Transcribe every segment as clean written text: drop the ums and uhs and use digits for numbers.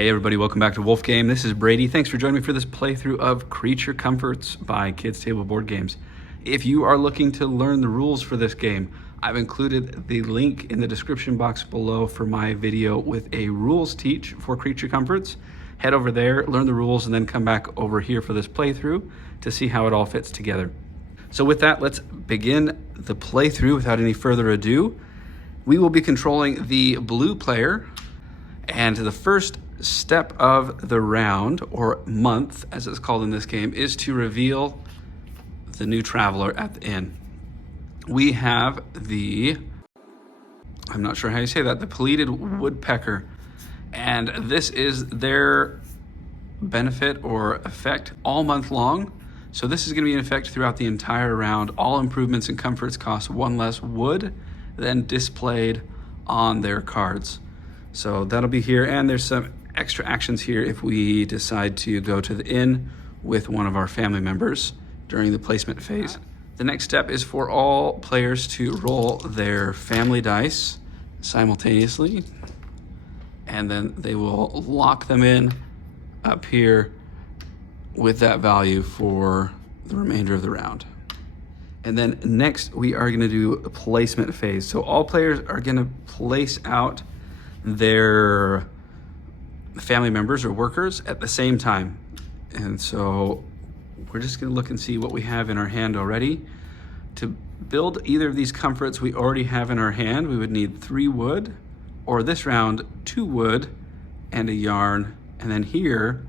Hey everybody, welcome back to Wolfgame. This is Brady. Thanks for joining me for this playthrough of Creature Comforts by Kids Table Board Games. If you are looking to learn the rules for this game, I've included the link in the description box below for my video with a rules teach for Creature Comforts. Head over there, learn the rules, and then come back over here for this playthrough to see how it all fits together. So with that, let's begin the playthrough without any further ado. We will be controlling the blue player, and the first step of the round, or month as it's called in this game, is to reveal the new traveler at the inn. We have the, I'm not sure how you say that, the pleated woodpecker, and this is their benefit or effect all month long. So this is going to be in effect throughout the entire round. All improvements and comforts cost one less wood than displayed on their cards. So that'll be here, and there's some extra actions here if we decide to go to the inn with one of our family members during the placement phase. The next step is for all players to roll their family dice simultaneously, and then they will lock them in up here with that value for the remainder of the round. And then next we are going to do a placement phase. So all players are going to place out their family members or workers at the same time. And so we're just going to look and see what we have in our hand already. To build either of these comforts we already have in our hand, we would need 3 wood, or this round 2 wood and a yarn, and then here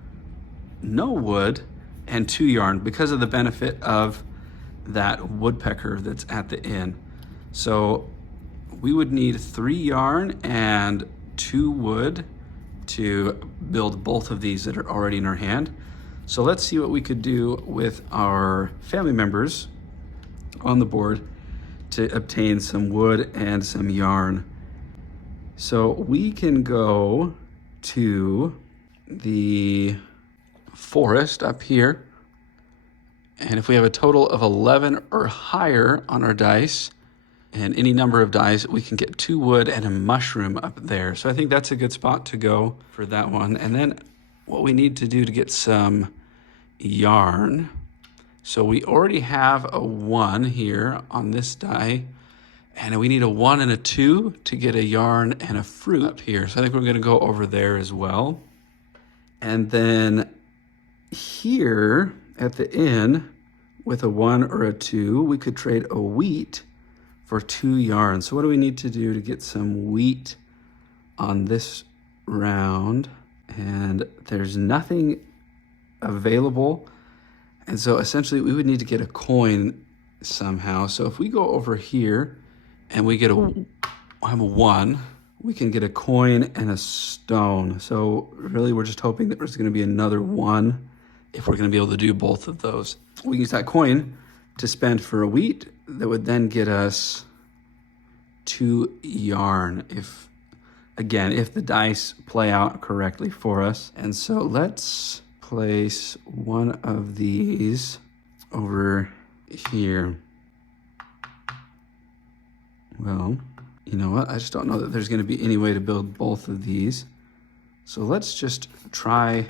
no wood and 2 yarn because of the benefit of that woodpecker that's at the inn. So we would need 3 yarn and 2 wood to build both of these that are already in our hand. So let's see what we could do with our family members on the board to obtain some wood and some yarn. So we can go to the forest up here, and if we have a total of 11 or higher on our dice, and any number of dice, we can get 2 wood and a mushroom up there. So I think that's a good spot to go for that one. And then what we need to do to get some yarn. So we already have a 1 here on this die, and we need a 1 and a 2 to get a yarn and a fruit up here. So I think we're gonna go over there as well. And then here at the inn, with a 1 or a 2, we could trade a wheat for 2 yarn. So what do we need to do to get some wheat on this round? And there's nothing available. And so essentially we would need to get a coin somehow. So if we go over here and we get I have a 1, we can get a coin and a stone. So really we're just hoping that there's gonna be another 1 if we're gonna be able to do both of those. We can use that coin to spend for a wheat that would then get us 2 yarn if the dice play out correctly for us. And so let's place one of these over here. Well, you know what? I just don't know that there's going to be any way to build both of these. So let's just try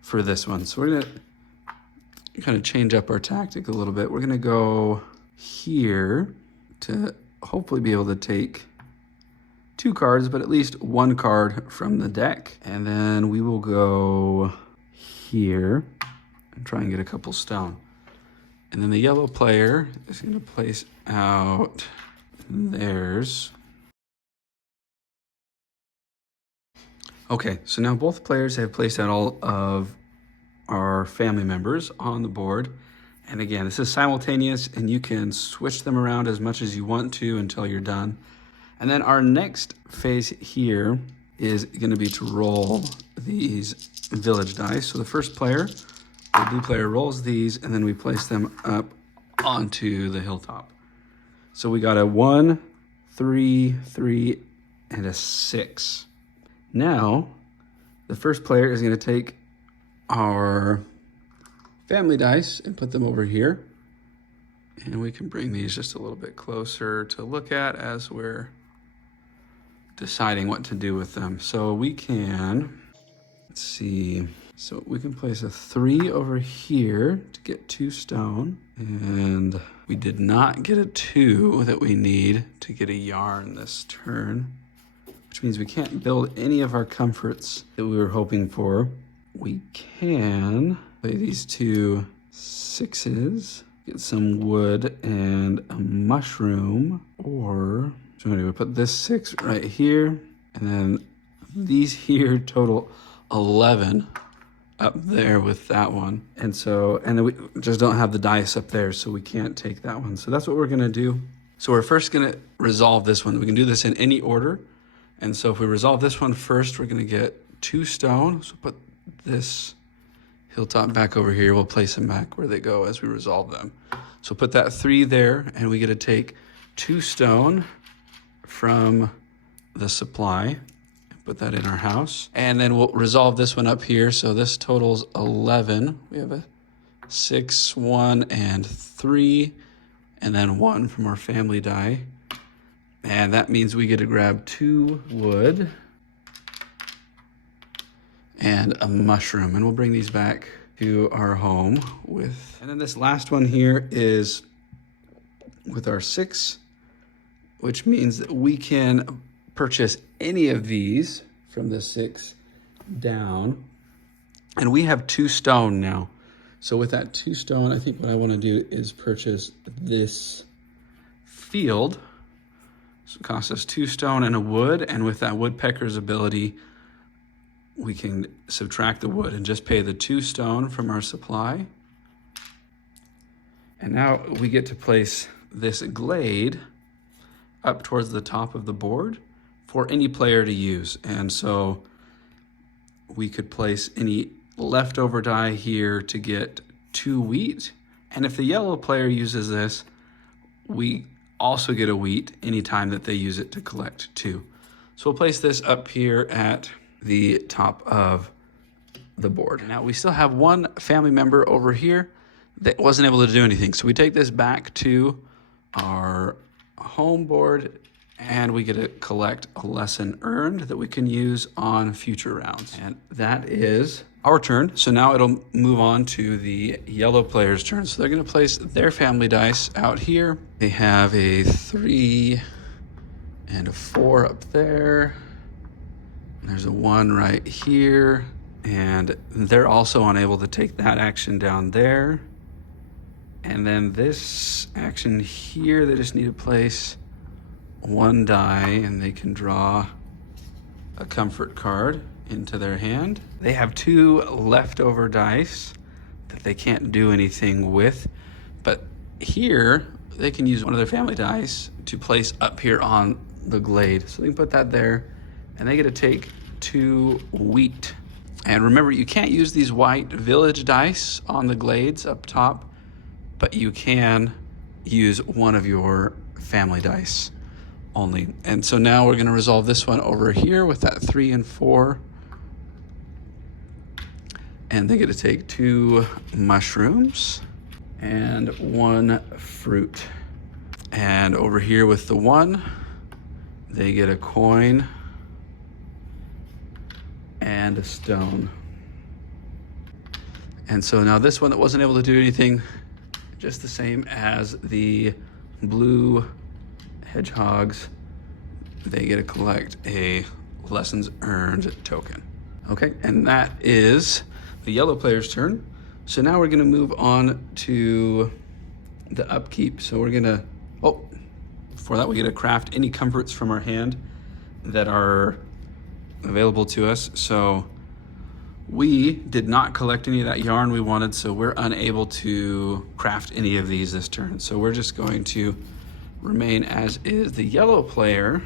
for this one. So we're going to kind of change up our tactic a little bit. We're going to go here to hopefully be able to take 2 cards, but at least 1 card from the deck. And then we will go here and try and get a couple stone. And then the yellow player is going to place out theirs. Okay, so now both players have placed out all of our family members on the board. And again, this is simultaneous, and you can switch them around as much as you want to until you're done. And then our next phase here is going to be to roll these village dice. So the first player, the blue player, rolls these, and then we place them up onto the hilltop. So we got a 1, 3, 3, and a 6. Now, the first player is going to take our family dice and put them over here. And we can bring these just a little bit closer to look at as we're deciding what to do with them. So we can Let's see. So we can place a 3 over here to get 2 stone. And we did not get a 2 that we need to get a yarn this turn, which means we can't build any of our comforts that we were hoping for. We can play these 2 6s, get some wood and a mushroom, or so anyway, put this 6 right here, and then these here total 11 up there with that one. And then we just don't have the dice up there, so we can't take that one. So that's what we're gonna do. So we're first gonna resolve this one. We can do this in any order. And so if we resolve this one first, we're gonna get 2 stone. So put this hilltop back over here. We'll place them back where they go as we resolve them. So put that 3 there, and we get to take 2 stone from the supply. Put that in our house. And then we'll resolve this one up here. So this totals 11. We have a 6, 1, and 3, and then 1 from our family die. And that means we get to grab 2 wood and a mushroom. And we'll bring these back to our home with. And then this last one here is with our 6, which means that we can purchase any of these from the 6 down, and we have 2 stone now. So with that 2 stone, I think what I want to do is purchase this field. So it costs us 2 stone and a wood, and with that woodpecker's ability, we can subtract the wood and just pay the 2 stone from our supply. And now we get to place this glade up towards the top of the board for any player to use. And so we could place any leftover die here to get 2 wheat. And if the yellow player uses this, we also get a wheat anytime that they use it to collect 2. So we'll place this up here at the top of the board. Now we still have 1 family member over here that wasn't able to do anything. So we take this back to our home board, and we get to collect a lesson earned that we can use on future rounds. And that is our turn. So now it'll move on to the yellow player's turn. So they're gonna place their family dice out here. They have a 3 and a 4 up there. There's a 1 right here. And they're also unable to take that action down there. And then this action here, they just need to place 1 die, and they can draw a comfort card into their hand. They have 2 leftover dice that they can't do anything with, but here they can use one of their family dice to place up here on the glade. So they can put that there, and they get to take 2 wheat. And remember, you can't use these white village dice on the glades up top, but you can use one of your family dice only. And so now we're gonna resolve this one over here with that 3 and 4. And they get to take 2 mushrooms and 1 fruit. And over here with the 1, they get a coin and a stone. And so now this one that wasn't able to do anything, just the same as the blue hedgehogs, they get to collect a lessons earned token. Okay, and that is the yellow player's turn. So now we're gonna move on to the upkeep. So we're gonna, before that we get to craft any comforts from our hand that are available to us. So we did not collect any of that yarn we wanted, so we're unable to craft any of these this turn. So we're just going to remain as is. The yellow player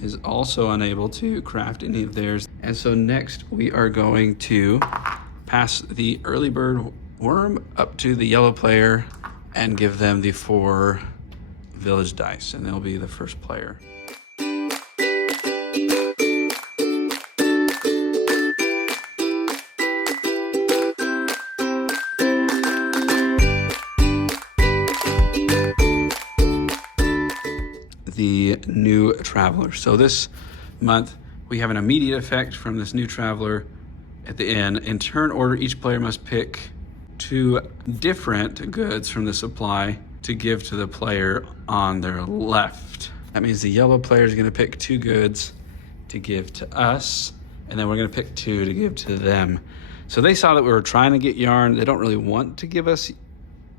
is also unable to craft any of theirs. And so next we are going to pass the early bird worm up to the yellow player and give them the 4 village dice, and they'll be the first player. the new traveler. So this month, we have an immediate effect from this new traveler at the end. In turn order, each player must pick 2 different goods from the supply to give to the player on their left. That means the yellow player is gonna pick 2 goods to give to us, and then we're gonna pick 2 to give to them. So they saw that we were trying to get yarn. They don't really want to give us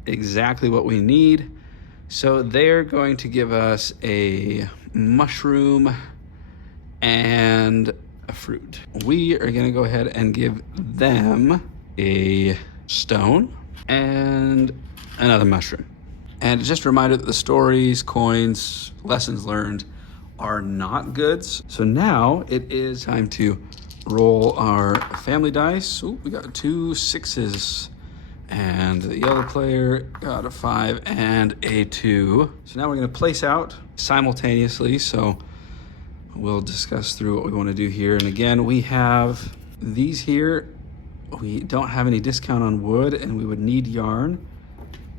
exactly what we need. So they're going to give us a mushroom and a fruit. We are gonna go ahead and give them a stone and another mushroom. And just a reminder that the stories, coins, lessons learned are not goods. So now it is time to roll our family dice. Ooh, we got 2 6s. And the yellow player got a 5 and a 2. So now we're gonna place out simultaneously. So we'll discuss through what we wanna do here. And again, we have these here. We don't have any discount on wood and we would need yarn.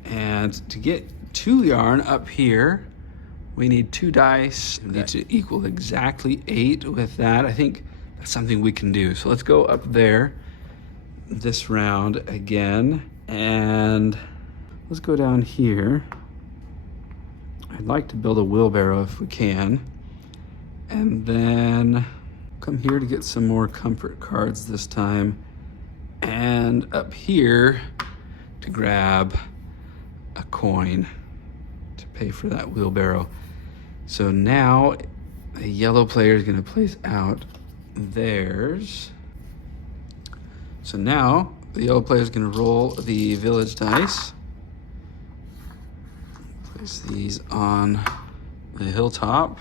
And to get 2 yarn up here, we need 2 dice. We need to equal exactly 8 with that. I think that's something we can do. So let's go up there this round again. And let's go down here. I'd like to build a wheelbarrow if we can. And then come here to get some more comfort cards this time. And up here to grab a coin to pay for that wheelbarrow. So now the yellow player is gonna place out theirs. So now the yellow player is going to roll the village dice. Place these on the hilltop.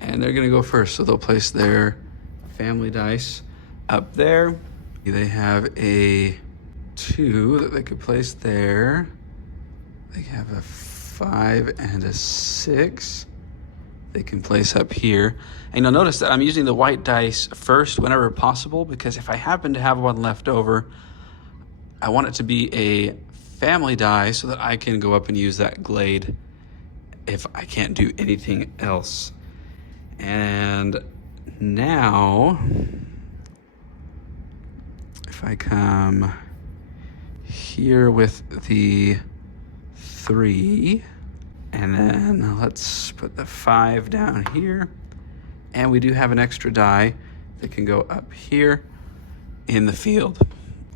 And they're going to go first. So they'll place their family dice up there. They have a 2 that they could place there. They have a 5 and a 6. They can place up here. And you'll notice that I'm using the white dice first whenever possible, because if I happen to have one left over, I want it to be a family die so that I can go up and use that glade if I can't do anything else. And now, if I come here with the 3, and then let's put the 5 down here. And we do have an extra die that can go up here in the field.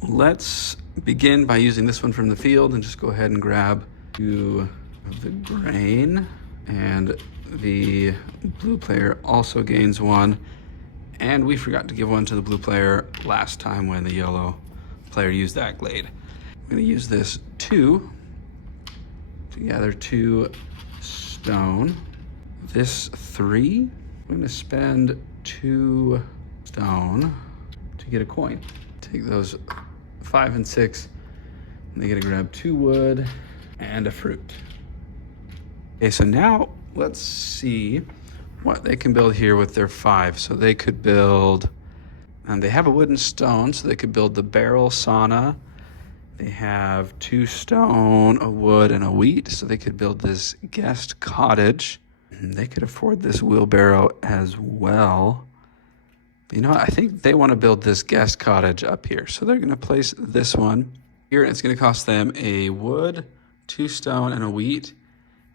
Let's begin by using this one from the field and just go ahead and grab 2 of the grain. And the blue player also gains 1. And we forgot to give 1 to the blue player last time when the yellow player used that glade. I'm gonna use this 2 to gather 2 stone. This 3, I'm gonna spend 2 stone to get a coin. Take those 5 and 6, and they get to grab 2 wood and a fruit. Okay, so now let's see what they can build here with their 5. So they could build, and they have a wooden stone, so they could build the barrel sauna. They have 2 stone, a wood, and a wheat, so they could build this guest cottage. And they could afford this wheelbarrow as well. But you know what? I think they want to build this guest cottage up here. So they're going to place this one here, and it's going to cost them a wood, 2 stone, and a wheat.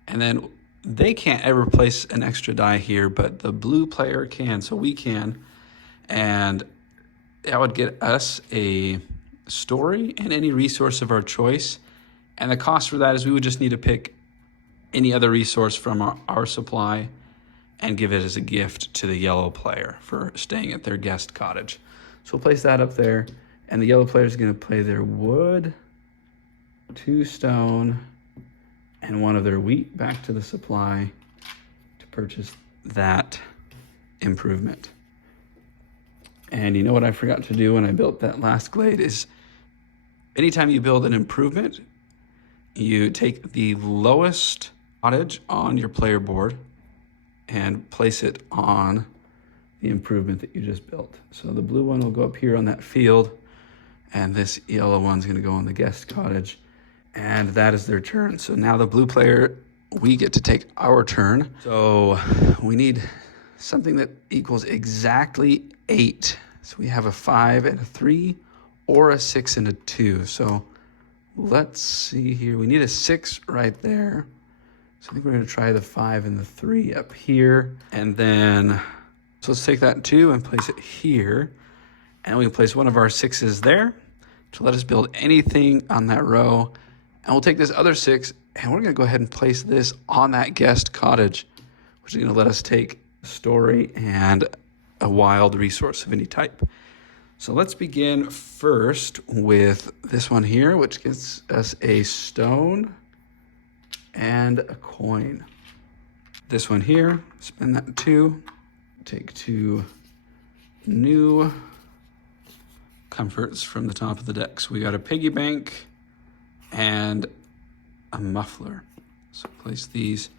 And then they can't ever place an extra die here, but the blue player can, so we can. And that would get us a story and any resource of our choice. And the cost for that is we would just need to pick any other resource from our supply and give it as a gift to the yellow player for staying at their guest cottage. So we'll place that up there, and the yellow player is going to play their wood, 2 stone, and 1 of their wheat back to the supply to purchase that improvement. And you know what I forgot to do when I built that last glade is anytime you build an improvement, you take the lowest cottage on your player board and place it on the improvement that you just built. So the blue one will go up here on that field, and this yellow one's gonna go on the guest cottage, and that is their turn. So now the blue player we get to take our turn. So we need something that equals exactly 8. So we have a 5 and a 3, or a 6 and a 2. So let's see here. We need a 6 right there. So I think we're going to try the 5 and the 3 up here. And then, so let's take that 2 and place it here. And we can place one of our 6s there to let us build anything on that row. And we'll take this other 6, and we're going to go ahead and place this on that guest cottage, which is going to let us take a story and a wild resource of any type. So let's begin first with this one here, which gives us a stone and a coin. This one here, spend that 2, take 2 new comforts from the top of the deck. So we got a piggy bank and a muffler. So place these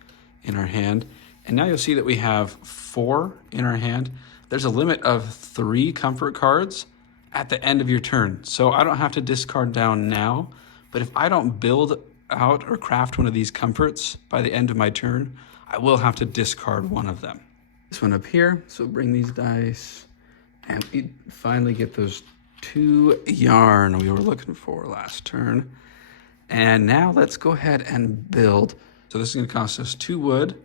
in our hand. And now you'll see that we have 4 in our hand. There's a limit of 3 comfort cards at the end of your turn. So I don't have to discard down now, but if I don't build out or craft one of these comforts by the end of my turn, I will have to discard one of them. This one up here, so bring these dice, and we finally get those 2 yarn we were looking for last turn. And now let's go ahead and build. So this is gonna cost us 2 wood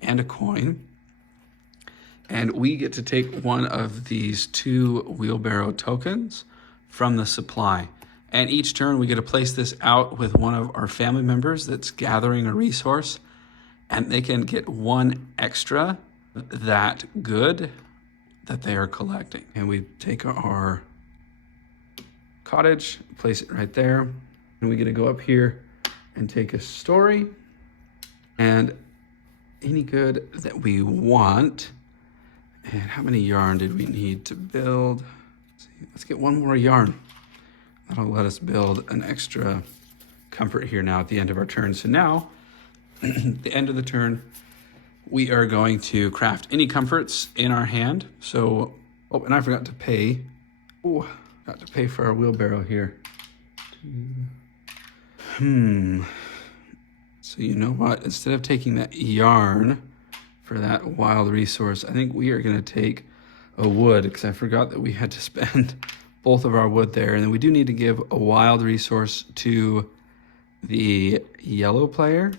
and a coin. And we get to take one of these 2 wheelbarrow tokens from the supply. And each turn we get to place this out with one of our family members that's gathering a resource, and they can get 1 extra that good that they are collecting. And we take our cottage, place it right there, and we get to go up here and take a story and any good that we want. And how many yarn did we need to build? Let's get 1 more yarn. That'll let us build an extra comfort here now at the end of our turn. So now, at the end of the turn, we are going to craft any comforts in our hand. So, oh, and I forgot to pay. Oh, got to pay for our wheelbarrow here. So you know what? Instead of taking that yarn for that wild resource, I think we are going to take a wood, because I forgot that we had to spend both of our wood there. And then we do need to give a wild resource to the yellow player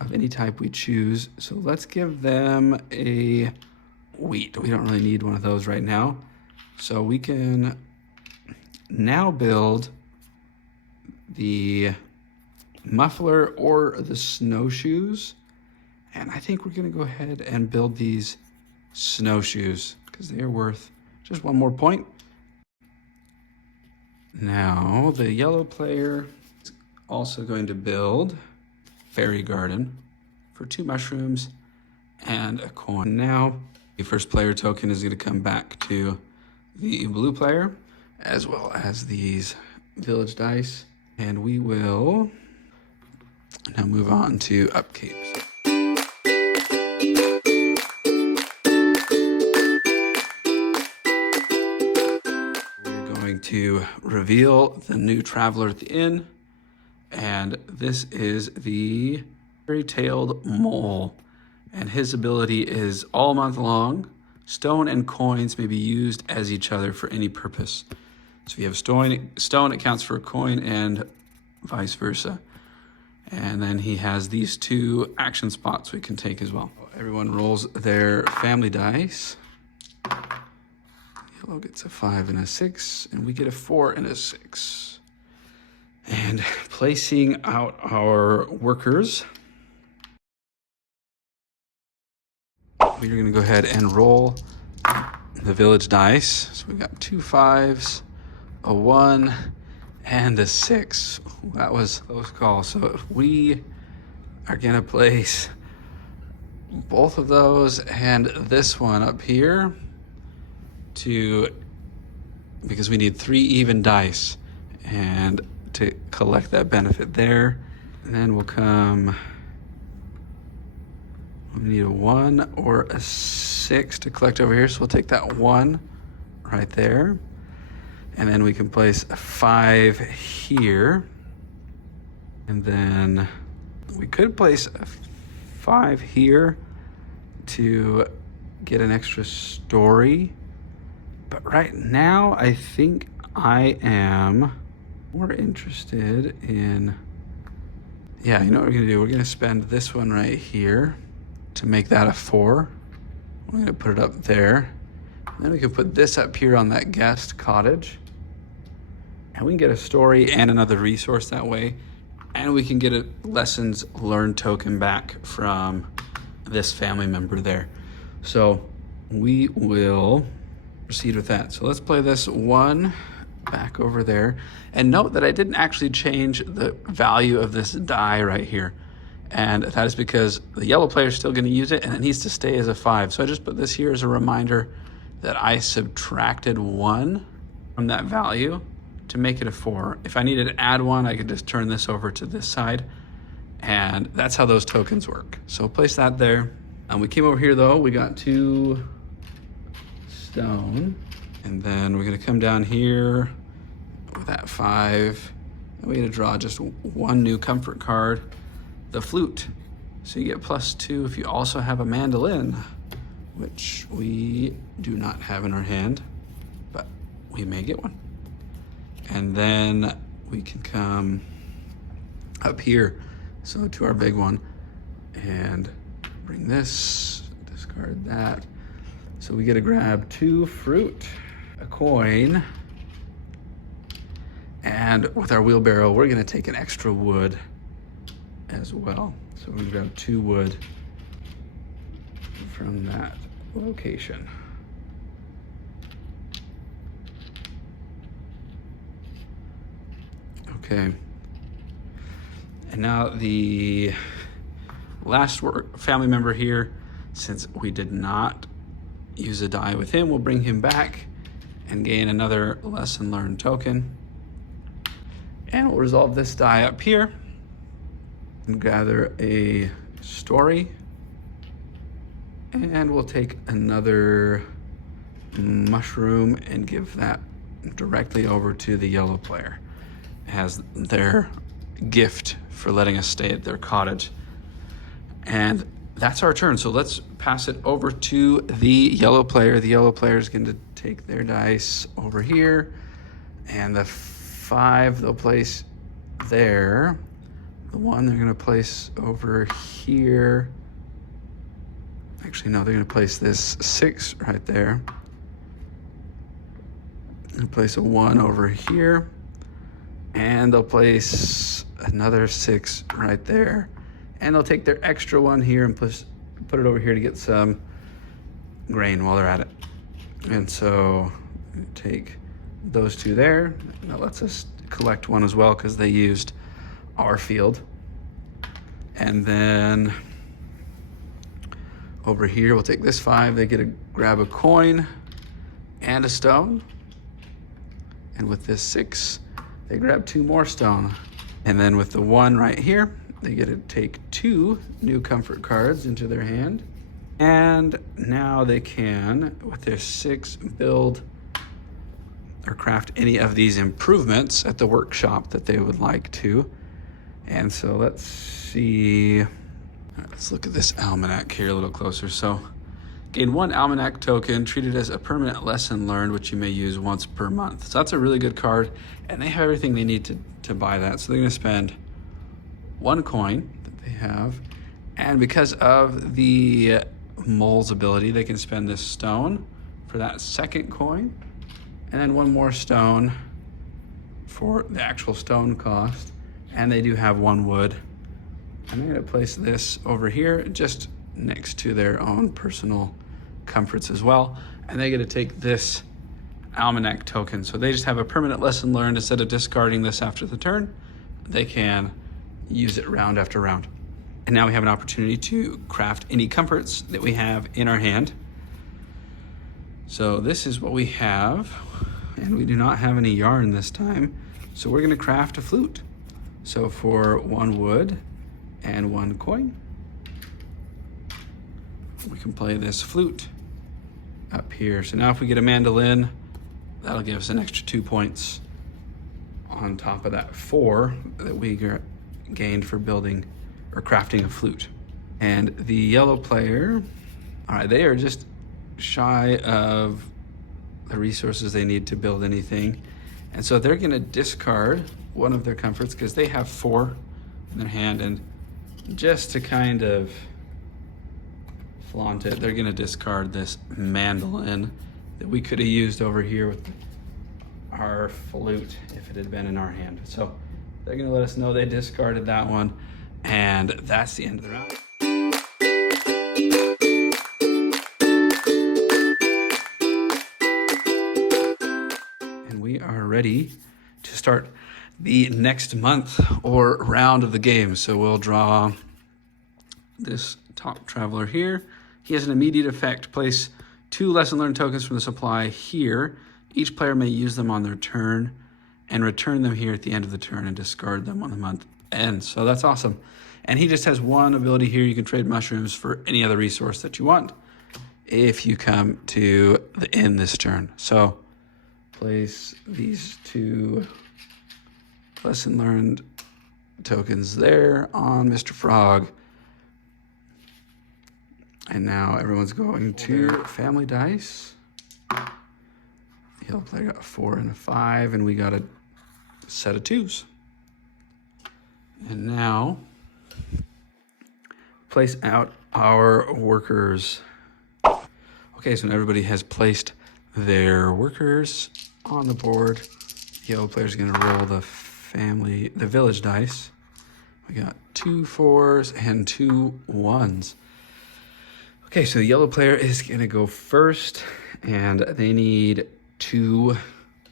of any type we choose. So let's give them a wheat. We don't really need one of those right now. So we can now build the muffler or the snowshoes. And I think we're gonna go ahead and build these snowshoes because they are worth just 1 more point. Now the yellow player is also going to build fairy garden for 2 mushrooms and a coin. Now the first player token is gonna come back to the blue player, as well as these village dice. And we will now move on to Upkeep. We're going to reveal the new traveler at the inn. And this is the fairy-tailed mole. And his ability is all month long. Stone and coins may be used as each other for any purpose. So if you have stone, it counts for a coin and vice versa. And then he has these 2 action spots we can take as well. Everyone rolls their family dice. Yellow gets a 5 and a 6, and we get a 4 and a 6. And placing out our workers, we're gonna go ahead and roll the village dice. So we got 2 5s, a 1, and a 6. That was a close call. So if we are gonna place both of those and this one up here because we need 3 even dice and to collect that benefit there. And then we'll come, we need a 1 or a 6 to collect over here. So we'll take that 1 right there. And then we can place a 5 here. And then We could place a 5 here to get an extra story. But right now, I think I am more interested in, yeah, you know what we're gonna do? We're gonna spend this one right here to make that a 4. We're gonna put it up there. And then we can put this up here on that guest cottage. And we can get a story and another resource that way. And we can get a lessons learned token back from this family member there. So we will proceed with that. So let's play this one back over there. And note that I didn't actually change the value of this die right here. And that is because the yellow player is still going to use it and it needs to stay as a 5. So I just put this here as a reminder that I subtracted 1 from that value to make it a 4. If I needed to add 1, I could just turn this over to this side. And that's how those tokens work. So place that there. And we came over here though, we got 2 stone. And then we're gonna come down here with that 5. And we're gonna draw just 1 new comfort card, the flute. So you get +2 if you also have a mandolin, which we do not have in our hand, but we may get one. And then we can come up here, so to our big one, and bring this, discard that. So we get to grab 2 fruit, a coin, and with our wheelbarrow, we're gonna take an extra wood as well. So we're gonna grab 2 wood from that location. Okay. And now the last family member here, since we did not use a die with him, we'll bring him back and gain another lesson learned token. And we'll resolve this die up here and gather a story. And we'll take another mushroom and give that directly over to the yellow player as their gift for letting us stay at their cottage. And that's our turn. So let's pass it over to the yellow player. The yellow player is going to take their dice over here, and the 5 they'll place there. The 1 they're going to place over here. Actually, no, they're going to place this 6 right there. And place a 1 over here. And they'll place another 6 right there. And they'll take their extra 1 here and put it over here to get some grain while they're at it. And so take those 2 there. That lets us collect 1 as well because they used our field. And then over here, we'll take this 5. They get to grab a coin and a stone. And with this 6, they grab 2 more stone. And then with the 1 right here, they get to take 2 new comfort cards into their hand. And now they can, with their 6, build or craft any of these improvements at the workshop that they would like to. And so let's see. All right, let's look at this almanac here a little closer. So gain 1 almanac token, treated as a permanent lesson learned, which you may use once per month. So that's a really good card, and they have everything they need to buy that. So they're gonna spend 1 coin that they have, and because of the mole's ability, they can spend this stone for that 2nd coin, and then 1 more stone for the actual stone cost, and they do have 1 wood. And I'm gonna place this over here just next to their own personal comforts as well. And they get to take this almanac token. So they just have a permanent lesson learned. Instead of discarding this after the turn, they can use it round after round. And now we have an opportunity to craft any comforts that we have in our hand. So this is what we have, and we do not have any yarn this time. So we're gonna craft a flute. So for 1 wood and 1 coin, we can play this flute up here. So now if we get a mandolin, that'll give us an extra 2 points on top of that 4 that we gained for building or crafting a flute. And the yellow player, all right, they are just shy of the resources they need to build anything. And so they're gonna discard one of their comforts because they have 4 in their hand, and just to kind of flaunt it, they're gonna discard this mandolin that we could have used over here with our flute if it had been in our hand. So they're gonna let us know they discarded that one, and that's the end of the round. And we are ready to start the next month or round of the game. So we'll draw this top traveler here. He has an immediate effect. Place 2 lesson learned tokens from the supply here. Each player may use them on their turn and return them here at the end of the turn and discard them on the month end. So that's awesome. And he just has 1 ability here. You can trade mushrooms for any other resource that you want if you come to the end this turn. So place these 2 lesson learned tokens there on Mr. Frog. And now everyone's going to family dice. The yellow player got a 4 and a 5, and we got a set of 2s. And now, place out our workers. Okay, so now everybody has placed their workers on the board. The yellow player's gonna roll the village dice. We got 2 4s and 2 1s. Okay, so the yellow player is gonna go first, and they need 2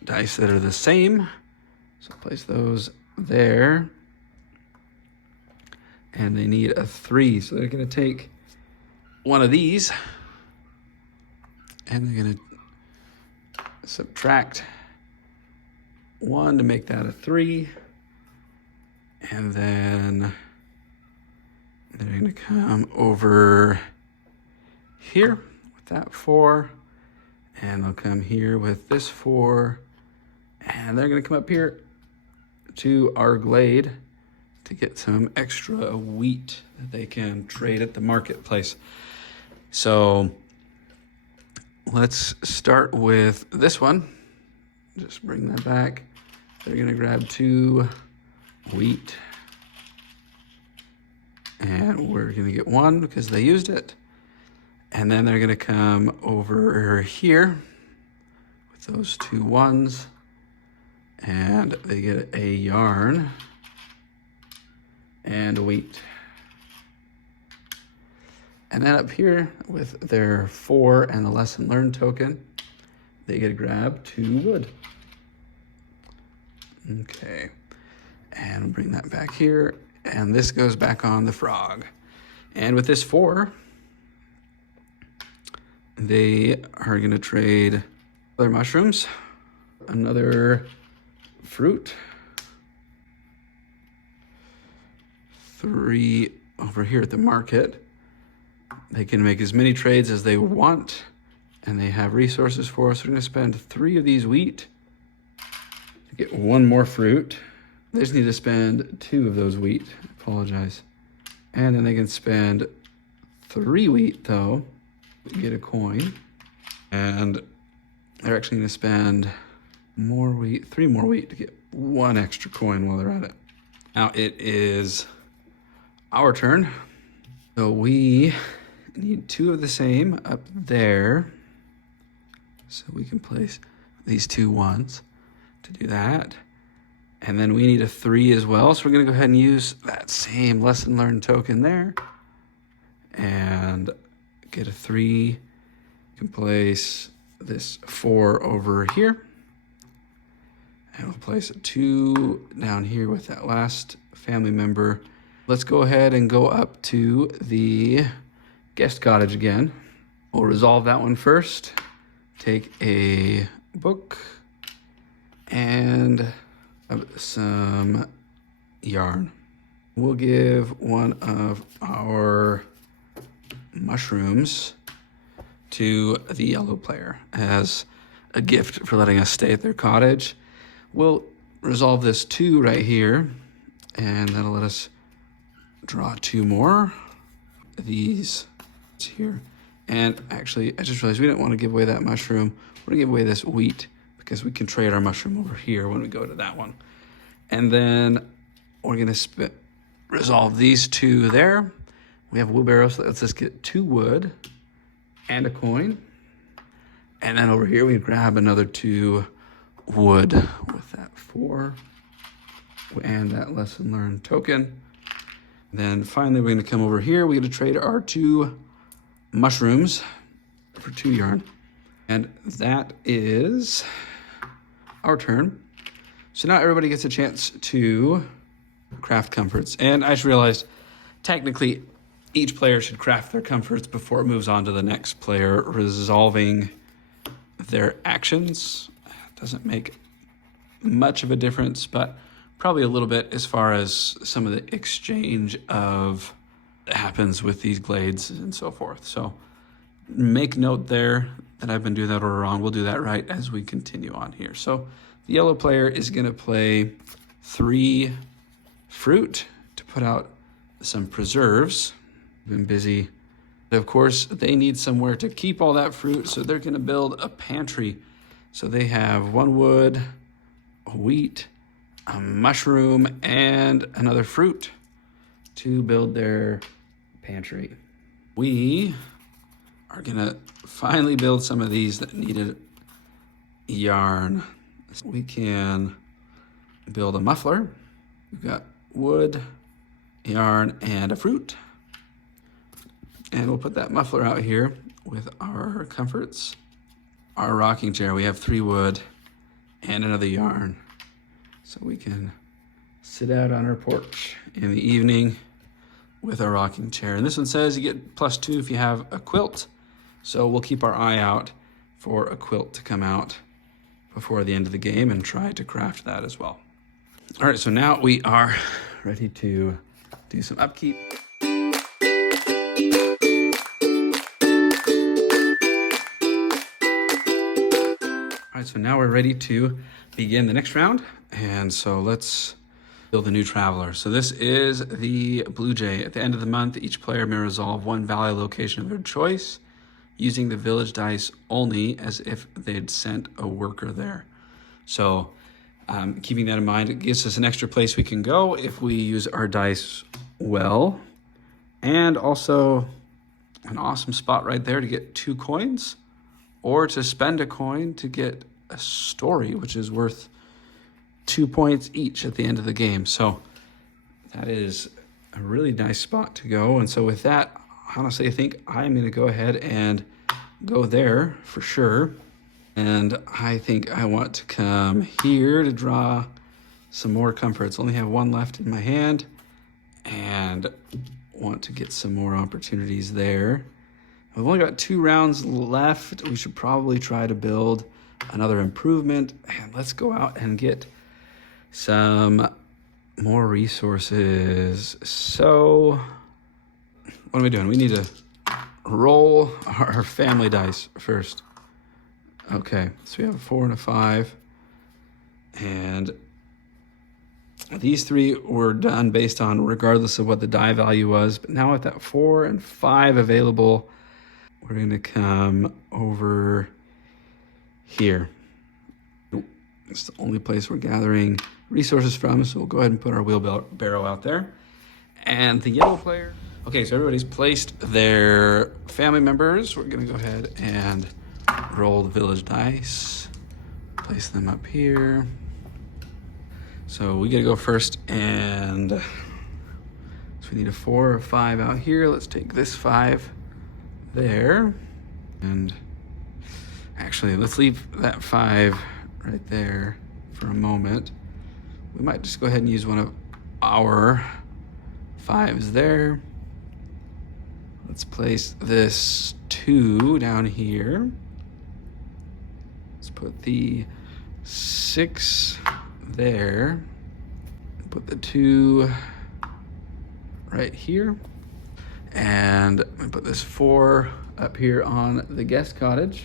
dice that are the same. So place those there. And they need a 3, so they're gonna take one of these, and they're gonna subtract 1 to make that a 3. And then they're gonna come over here with that 4, and they'll come here with this 4, and they're gonna come up here to our glade to get some extra wheat that they can trade at the marketplace. So let's start with this one. Just bring that back. They're gonna grab 2 wheat, and we're gonna get 1 because they used it. And then they're gonna come over here with those 2 1s, and they get a yarn and a wheat. And then up here with their 4 and the lesson learned token, they get to grab 2 wood. Okay, and bring that back here, and this goes back on the frog. And with this 4, they are gonna trade their mushrooms, another fruit, 3 over here at the market. They can make as many trades as they want, and they have resources for us. We're gonna spend 3 of these wheat to get 1 more fruit. They just need to spend 2 of those wheat, I apologize. And then they can spend 3 wheat though, to get a coin. And they're actually gonna spend more wheat, 3 more wheat to get 1 extra coin while they're at it. Now it is our turn. So we need 2 of the same up there. So we can place these 2 1s to do that. And then we need a 3 as well. So we're gonna go ahead and use that same lesson learned token there and get a 3. You can place this 4 over here. And we'll place a 2 down here with that last family member. Let's go ahead and go up to the guest cottage again. We'll resolve that one first. Take a book and some yarn. We'll give one of our mushrooms to the yellow player as a gift for letting us stay at their cottage. We'll resolve this 2 right here, and that'll let us draw 2 more. These here. And actually, I just realized we didn't want to give away that mushroom. We're gonna give away this wheat because we can trade our mushroom over here when we go to that one. And then we're gonna resolve these 2 there. We have a wheelbarrow, so let's just get 2 wood and a coin. And then over here, we grab another 2 wood with that 4 and that lesson learned token. Then finally, we're gonna come over here. We're gonna trade our 2 mushrooms for 2 yarn. And that is our turn. So now everybody gets a chance to craft comforts. And I just realized, technically, each player should craft their comforts before it moves on to the next player, resolving their actions. Doesn't make much of a difference, but probably a little bit as far as some of the exchange of happens with these glades and so forth. So make note there that I've been doing that order wrong. We'll do that right as we continue on here. So the yellow player is going to play 3 fruit to put out some preserves. Been busy. Of course, they need somewhere to keep all that fruit, so they're going to build a pantry. So they have 1 wood, a wheat, a mushroom, and another fruit to build their pantry. We are gonna finally build some of these that needed yarn. So we can build a muffler. We've got wood, yarn, and a fruit. And we'll put that muffler out here with our comforts. Our rocking chair, we have 3 wood and another yarn. So we can sit out on our porch in the evening with our rocking chair. And this one says you get +2 if you have a quilt. So we'll keep our eye out for a quilt to come out before the end of the game and try to craft that as well. All right, so now we are ready to do some upkeep. All right, so now we're ready to begin the next round. And so let's build a new traveler. So this is the Blue Jay. At the end of the month, each player may resolve 1 valley location of their choice using the village dice only as if they'd sent a worker there. So keeping that in mind, it gives us an extra place we can go if we use our dice well. And also an awesome spot right there to get 2 coins or to spend a coin to get a story, which is worth 2 points each at the end of the game. So that is a really nice spot to go. And so with that, honestly, I think I'm going to go ahead and go there for sure. And I think I want to come here to draw some more comforts. Only have 1 left in my hand and want to get some more opportunities there. We've only got 2 rounds left. We should probably try to build another improvement. And let's go out and get some more resources. So what are we doing? We need to roll our family dice first. Okay, so we have a 4 and a 5. And these 3 were done based on regardless of what the die value was. But now with that 4 and 5 available, we're going to come over here. It's the only place we're gathering resources from, so we'll go ahead and put our wheelbarrow out there. And the yellow player. Okay, so everybody's placed their family members. We're going to go ahead and roll the village dice. Place them up here. So we got to go first, and so we need a 4 or 5 out here. Let's take this 5 there. And actually, let's leave that 5 right there for a moment. We might just go ahead and use one of our 5s there. Let's place this 2 down here. Let's put the 6 there. Put the 2 right here. And we put this 4 up here on the guest cottage.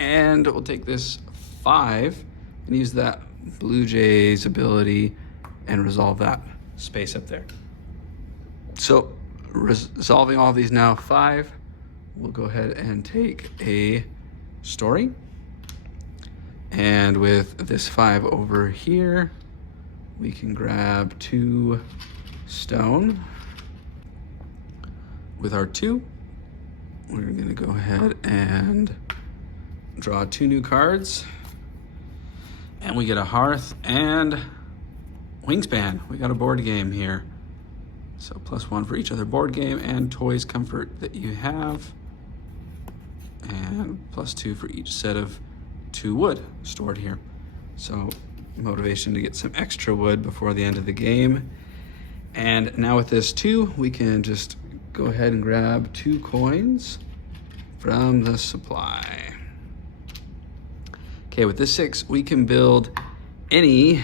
And we'll take this 5 and use that Blue Jay's ability and resolve that space up there. So resolving all these now 5, we'll go ahead and take a story. And with this 5 over here, we can grab 2 stone. With our 2, we're gonna go ahead and draw 2 new cards. And we get a hearth and wingspan. We got a board game here. So +1 for each other board game and toys comfort that you have. And +2 for each set of 2 wood stored here. So motivation to get some extra wood before the end of the game. And now with this 2, we can just go ahead and grab 2 coins from the supply. Okay, with this 6, we can build any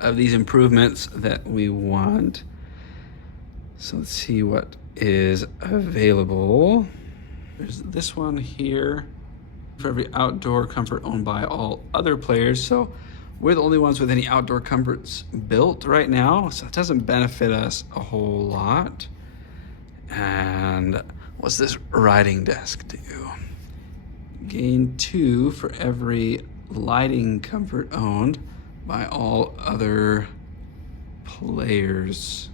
of these improvements that we want. So let's see what is available. There's this one here for every outdoor comfort owned by all other players. So we're the only ones with any outdoor comforts built right now, so it doesn't benefit us a whole lot. And what's this writing desk do? Gain 2 for every lighting comfort owned by all other players.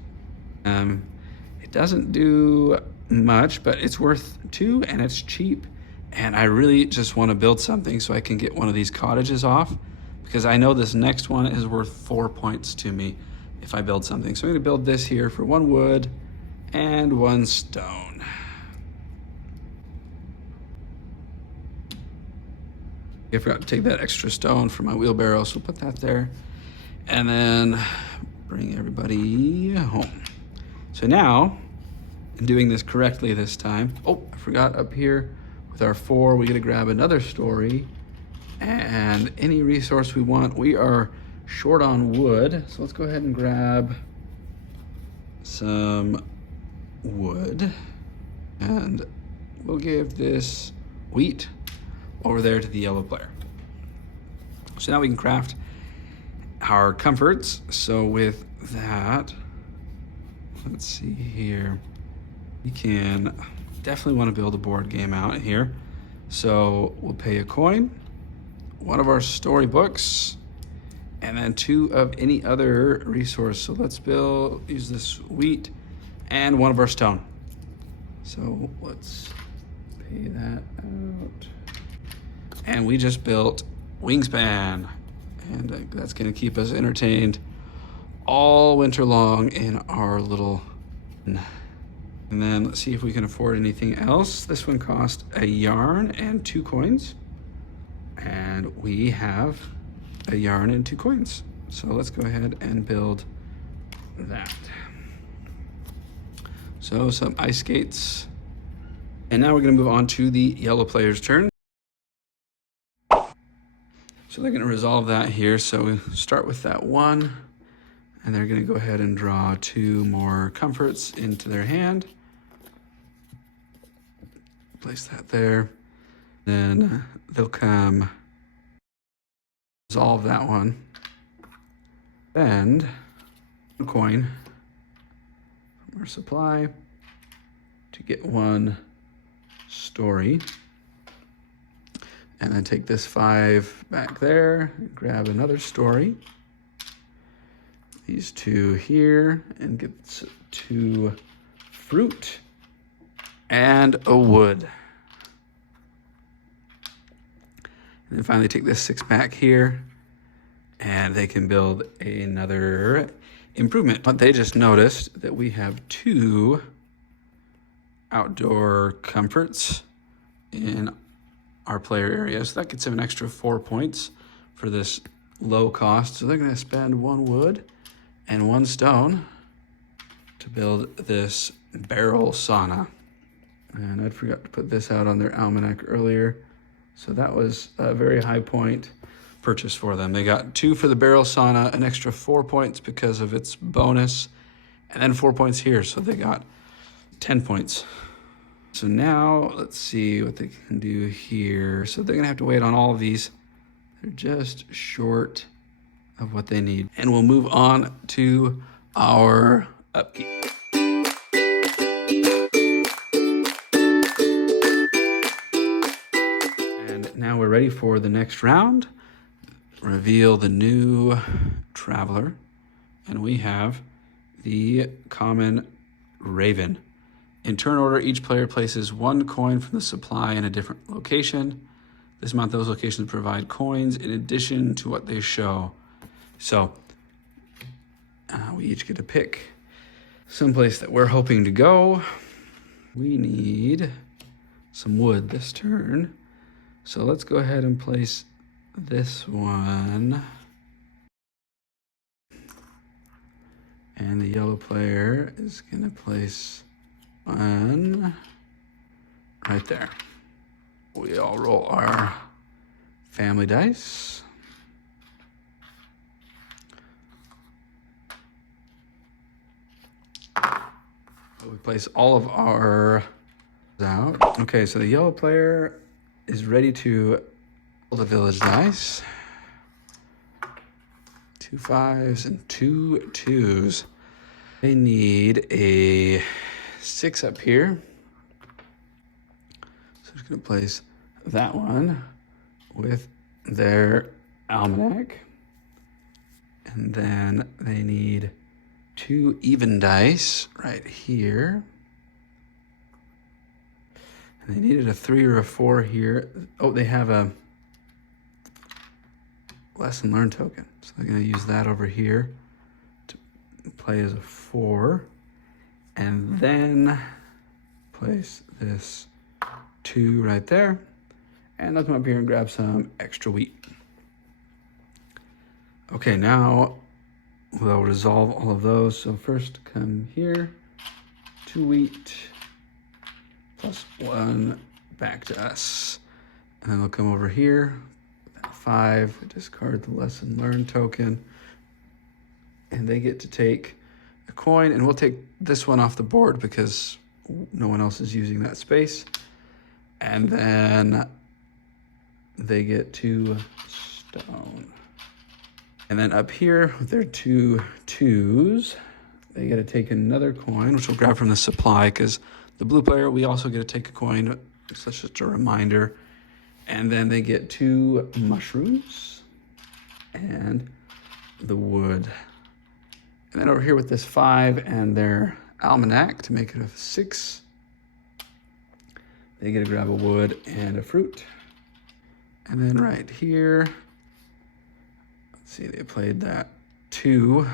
It doesn't do much, but it's worth 2 and it's cheap. And I really just want to build something so I can get one of these cottages off, because I know this next one is worth 4 points to me if I build something. So I'm going to build this here for 1 wood and 1 stone. I forgot to take that extra stone for my wheelbarrow, so we'll put that there. And then bring everybody home. So now, in doing this correctly this time, oh, I forgot up here with our 4, we got to grab another story and any resource we want. We are short on wood, so let's go ahead and grab some wood, and we'll give this wheat over there to the yellow player. So now we can craft our comforts. So with that, let's see here. We can definitely want to build a board game out here. So we'll pay a coin, 1 of our storybooks, and then 2 of any other resource. So let's use this wheat and 1 of our stone. So let's pay that out. And we just built wingspan, and that's going to keep us entertained all winter long in our little. And then let's see if we can afford anything else. This one cost a yarn and 2 coins, and we have a yarn and 2 coins. So let's go ahead and build that. So some ice skates, and now we're going to move on to the yellow player's turn. So they're going to resolve that here. So we start with that 1, and they're going to go ahead and draw 2 more comforts into their hand. Place that there. Then they'll come resolve that one. Spend 1 coin from our supply to get 1 story. And then take this 5 back there, and grab another story. These 2 here, and get 2 fruit and a wood. And then finally take this 6 back here, and they can build another improvement. But they just noticed that we have 2 outdoor comforts in our player area, so that gets them an extra 4 points for this low cost. So they're going to spend 1 wood and 1 stone to build this barrel sauna. And I forgot to put this out on their almanac earlier, so that was a very high point purchase for them. They got 2 for the barrel sauna, an extra 4 points because of its bonus, and then 4 points here, so they got 10 points. So now let's see what they can do here. So they're gonna have to wait on all of these. They're just short of what they need. And we'll move on to our upkeep. Now we're ready for the next round. Reveal the new traveler. And we have the common Raven. In turn order, each player places 1 coin from the supply in a different location. This month, those locations provide coins in addition to what they show. So we each get to pick someplace that we're hoping to go. We need some wood this turn. So let's go ahead and place this one. And the yellow player is gonna place one right there. We all roll our family dice. We place all of our out. Okay, so the yellow player is ready to roll the village dice. 2 5s and 2 2s. They need a 6 up here. So I'm just gonna place that one with their almanac. And then they need 2 even dice right here. And they needed a 3 or a 4 here. Oh, they have a lesson learned token. So they're gonna use that over here to play as a 4. And then place this 2 right there. And let's come up here and grab some extra wheat. Okay, now we'll resolve all of those. So first come here, 2 wheat, plus 1 back to us. And then we'll come over here, 5, discard the lesson learned token. And they get to take a coin, and we'll take this one off the board because no one else is using that space. And then they get 2 stone. And then up here with their 2 2s, they get to take another coin, which we'll grab from the supply because the blue player, we also get to take a coin. So that's just a reminder. And then they get 2 mushrooms and the wood. And then over here with this 5 and their almanac to make it a 6, they get to grab a wood and a fruit. And then right here, let's see, they played that 2,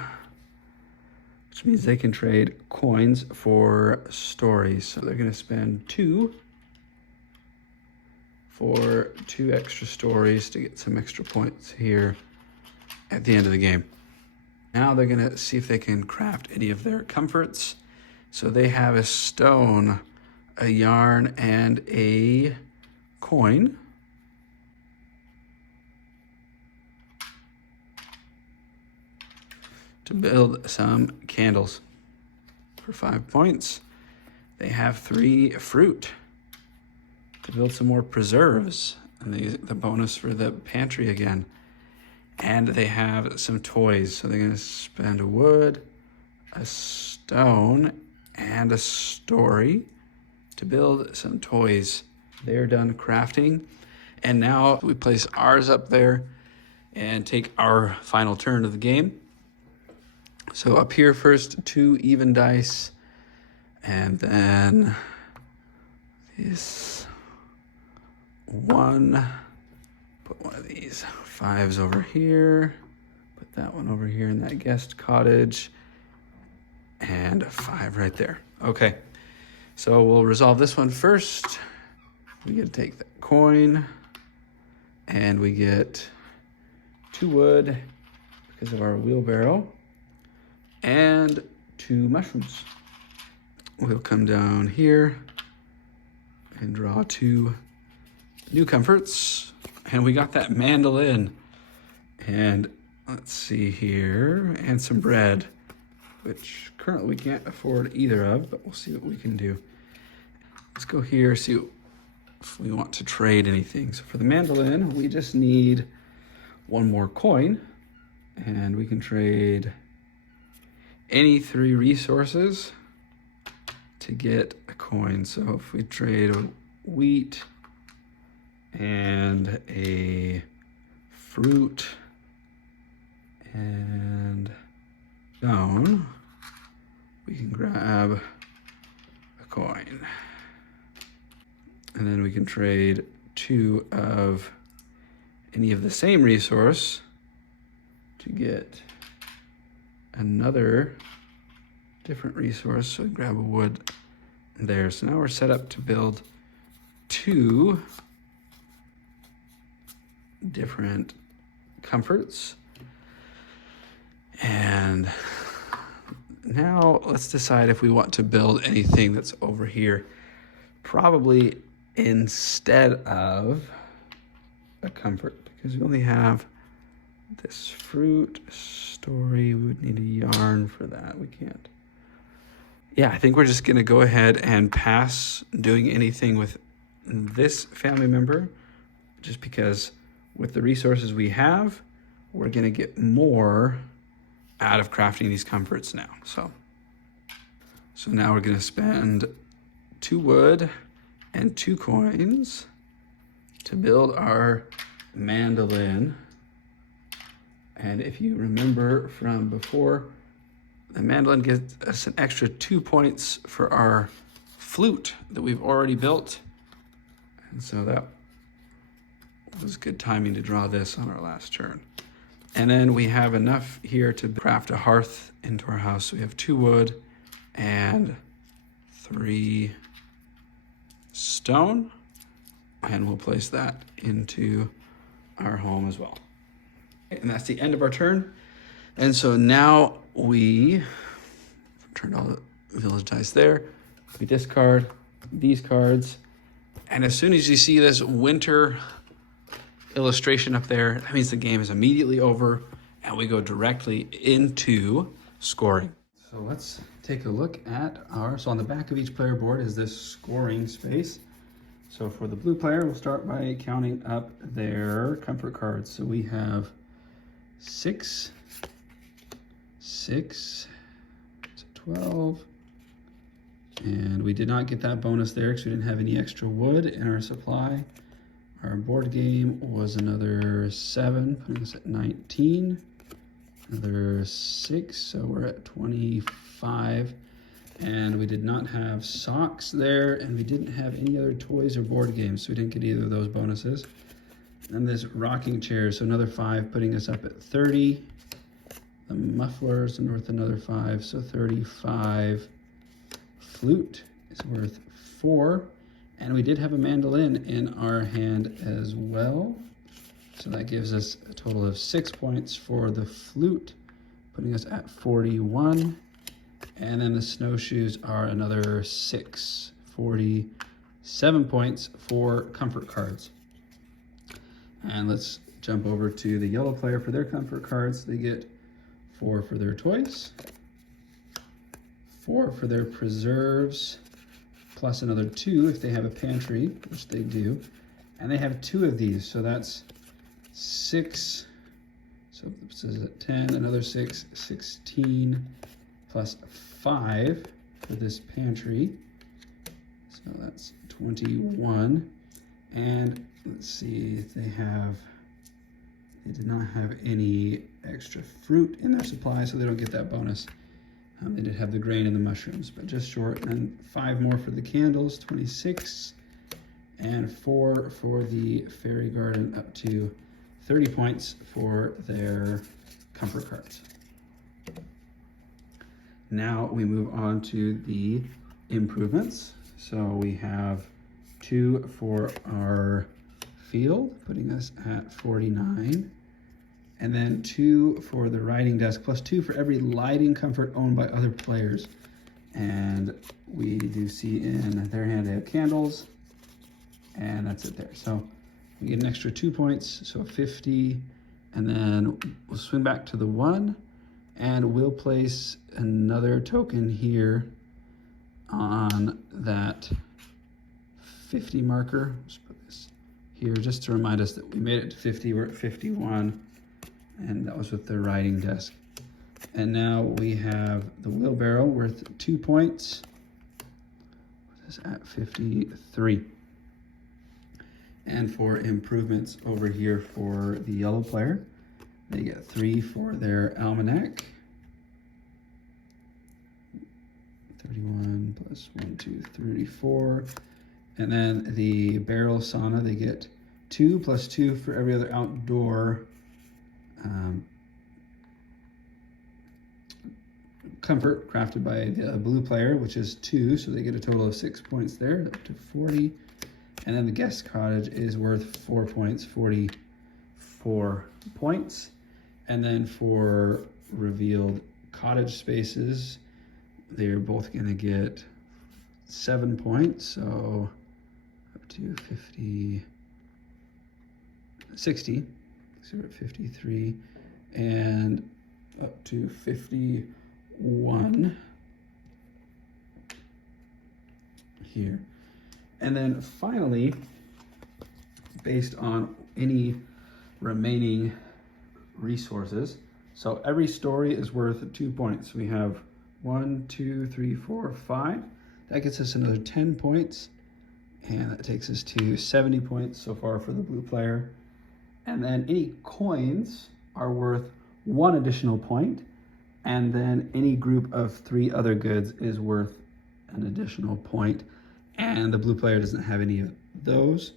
which means they can trade coins for stories. So they're gonna spend 2 for 2 extra stories to get some extra points here at the end of the game. Now they're gonna see if they can craft any of their comforts. So they have a stone, a yarn, and a coin. To build some candles for 5 points. They have 3 fruit to build some more preserves, and the bonus for the pantry again. And they have some toys, so they're gonna spend a wood, a stone, and a story to build some toys. They're done crafting, and now we place ours up there and take our final turn of the game. So up here first, 2 even dice, and then this 1, put one of these 5s over here, put that one over here in that guest cottage, and a 5 right there. Okay, so we'll resolve this one first. We get to take the coin, and we get 2 wood because of our wheelbarrow, and 2 mushrooms. We'll come down here and draw 2 new comforts. And we got that mandolin. And let's see here, and some bread, which currently we can't afford either of, but we'll see what we can do. Let's go here, see if we want to trade anything. So for the mandolin, we just need 1 more coin, and we can trade any 3 resources to get a coin. So if we trade a wheat and a fruit and stone, we can grab a coin. And then we can trade 2 of any of the same resource to get another different resource. So grab a wood there. So now we're set up to build 2 different comforts. And now let's decide if we want to build anything that's over here. Probably instead of a comfort, because we only have this fruit story. We would need a yarn for that. We can't. Yeah, I think we're just gonna go ahead and pass doing anything with this family member, just because with the resources we have, we're gonna get more out of crafting these comforts now. So now we're gonna spend 2 wood and 2 coins to build our mandolin. And if you remember from before, the mandolin gives us an extra 2 points for our flute that we've already built. And so that was good timing to draw this on our last turn. And then we have enough here to craft a hearth into our house. So we have 2 wood and 3 stone, and we'll place that into our home as well. And that's the end of our turn. And so now we turned all the village dice there. We discard these cards. And as soon as you see this winter illustration up there, that means the game is immediately over and we go directly into scoring. So let's take a look at so on the back of each player board is this scoring space. So for the blue player, we'll start by counting up their comfort cards. So we have 6, 6, 12, and we did not get that bonus there because we didn't have any extra wood in our supply. Our board game was another 7, putting us at 19. Another 6, so we're at 25. And we did not have socks there, and we didn't have any other toys or board games, so we didn't get either of those bonuses. And this rocking chair, so another 5, putting us up at 30. The mufflers are worth another 5, so 35. Flute is worth 4. And we did have a mandolin in our hand as well. So that gives us a total of 6 points for the flute, putting us at 41. And then the snowshoes are another 6, 47 points for comfort cards. And let's jump over to the yellow player for their comfort cards. They get 4 for their toys, 4 for their preserves, plus another 2 if they have a pantry, which they do. And they have 2 of these, so that's 6. So this is at 10, another 6, 16, plus 5 for this pantry. So that's 21. And let's see if they did not have any extra fruit in their supply, so they don't get that bonus. They did have the grain and the mushrooms, but just short. And 5 more for the candles, 26. And 4 for the fairy garden, up to 30 points for their comfort cards. Now we move on to the improvements. So we have 2 for our field, putting us at 49. And then 2 for the writing desk, plus 2 for every lighting comfort owned by other players. And we do see in their hand they have candles, and that's it there. So we get an extra 2 points, so 50. And then we'll swing back to the 1, and we'll place another token here on that 50 marker. Let's put this here just to remind us that we made it to 50. We're at 51, and that was with the writing desk. And now we have the wheelbarrow worth 2 points. This is at 53. And for improvements over here for the yellow player, they get 3 for their almanac. 31 plus 1, 2, 34. And then the barrel sauna, they get 2 plus 2 for every other outdoor comfort crafted by the blue player, which is 2, so they get a total of 6 points there, up to 40. And then the guest cottage is worth 4 points, 44 points. And then for revealed cottage spaces, they're both gonna get 7 points, so up to 50, 60, so we're at 53, and up to 51 here. And then finally, based on any remaining resources, so every story is worth 2 points. We have 1, 2, 3, 4, 5. That gets us another 10 points, and that takes us to 70 points so far for the blue player. And then any coins are worth 1 additional point, and then any group of 3 other goods is worth an additional point, and the blue player doesn't have any of those.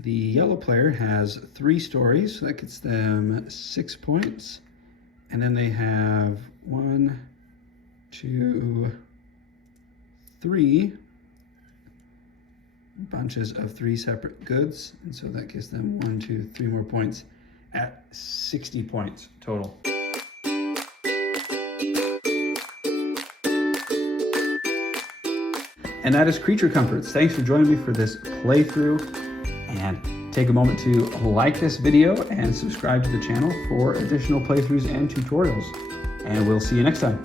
The yellow player has 3 stories, so that gets them 6 points, and then they have 1, 2, 3 bunches of 3 separate goods, and so that gives them 1, 2, 3 more points at 60 points total. And that is Creature Comforts. Thanks for joining me for this playthrough, and take a moment to like this video and subscribe to the channel for additional playthroughs and tutorials. And we'll see you next time.